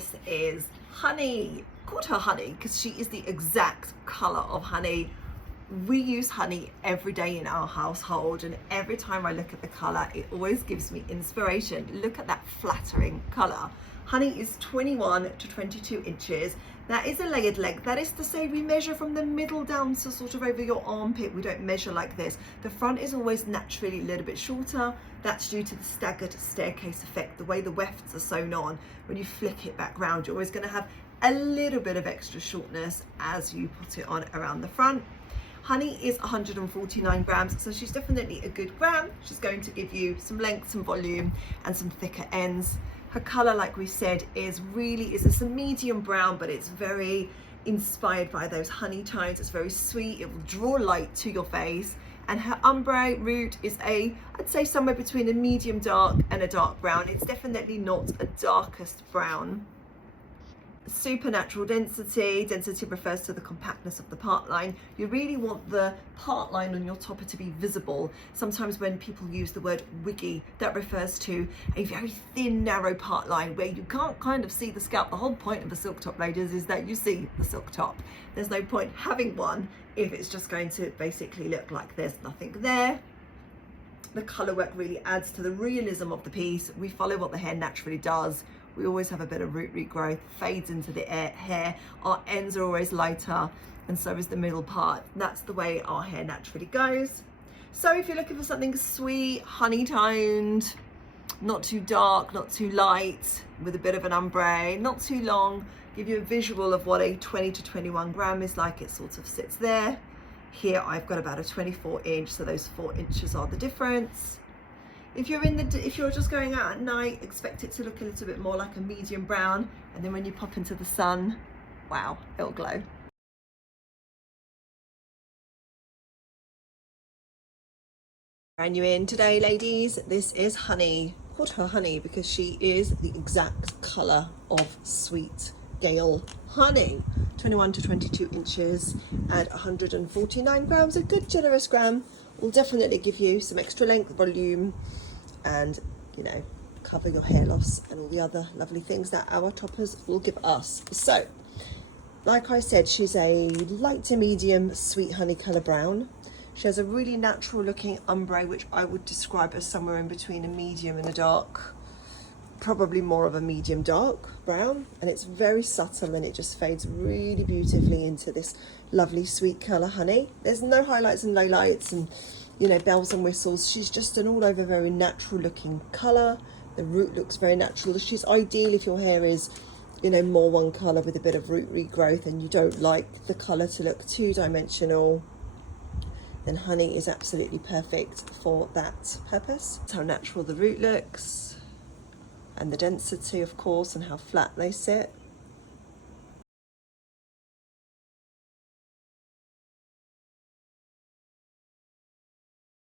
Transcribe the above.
this is Honey. Called her Honey because she is the exact color of honey. We use honey every day in our household, and every time I look at the color, it always gives me inspiration. Look at that flattering color. Honey is 21 to 22 inches. That is a layered leg. That is to say, we measure from the middle down to sort of over your armpit. We don't measure like this. The front is always naturally a little bit shorter. That's due to the staggered staircase effect, the way the wefts are sewn on. When you flick it back round, you're always going to have a little bit of extra shortness as you put it on around the front. Honey is 149 grams, so she's definitely a good gram. She's going to give you some length, some volume, and some thicker ends. Her color, like we said, is it's a medium brown, but it's very inspired by those honey tones. It's very sweet. It will draw light to your face. And her ombre root is I'd say somewhere between a medium dark and a dark brown. It's definitely not a darkest brown. Supernatural density. Density refers to the compactness of the part line. You really want the part line on your topper to be visible. Sometimes when people use the word wiggy, that refers to a very thin, narrow part line where you can't kind of see the scalp. The whole point of a silk top, ladies, is that you see the silk top. There's no point having one if it's just going to basically look like there's nothing there. The colour work really adds to the realism of the piece. We follow what the hair naturally does. We always have a bit of root regrowth, fades into the hair. Our ends are always lighter, and so is the middle part. That's the way our hair naturally goes. So if you're looking for something sweet, honey toned, not too dark, not too light, with a bit of an ombre, not too long, give you a visual of what a 20 to 21 gram is like. It sort of sits there. Here I've got about a 24 inch, so those 4 inches are the difference. If you're just going out at night, expect it to look a little bit more like a medium brown, and then when you pop into the sun, wow, it'll glow. Brand new in today, ladies. This is Honey. Called her Honey because she is the exact colour of sweet Gale honey. 21 to 22 inches at 149 grams, a good generous gram. Will definitely give you some extra length, volume, and, you know, cover your hair loss and all the other lovely things that our toppers will give us. So, like I said, she's a light to medium sweet honey colour brown. She has a really natural looking ombre, which I would describe as somewhere in between a medium and a dark, probably more of a medium dark brown, and it's very subtle and it just fades really beautifully into this lovely sweet colour honey. There's no highlights and lowlights and, you know, bells and whistles. She's just an all over very natural looking colour. The root looks very natural. She's ideal if your hair is, you know, more one colour with a bit of root regrowth and you don't like the colour to look two-dimensional. Then Honey is absolutely perfect for that purpose. That's how natural the root looks, and the density, of course, and how flat they sit.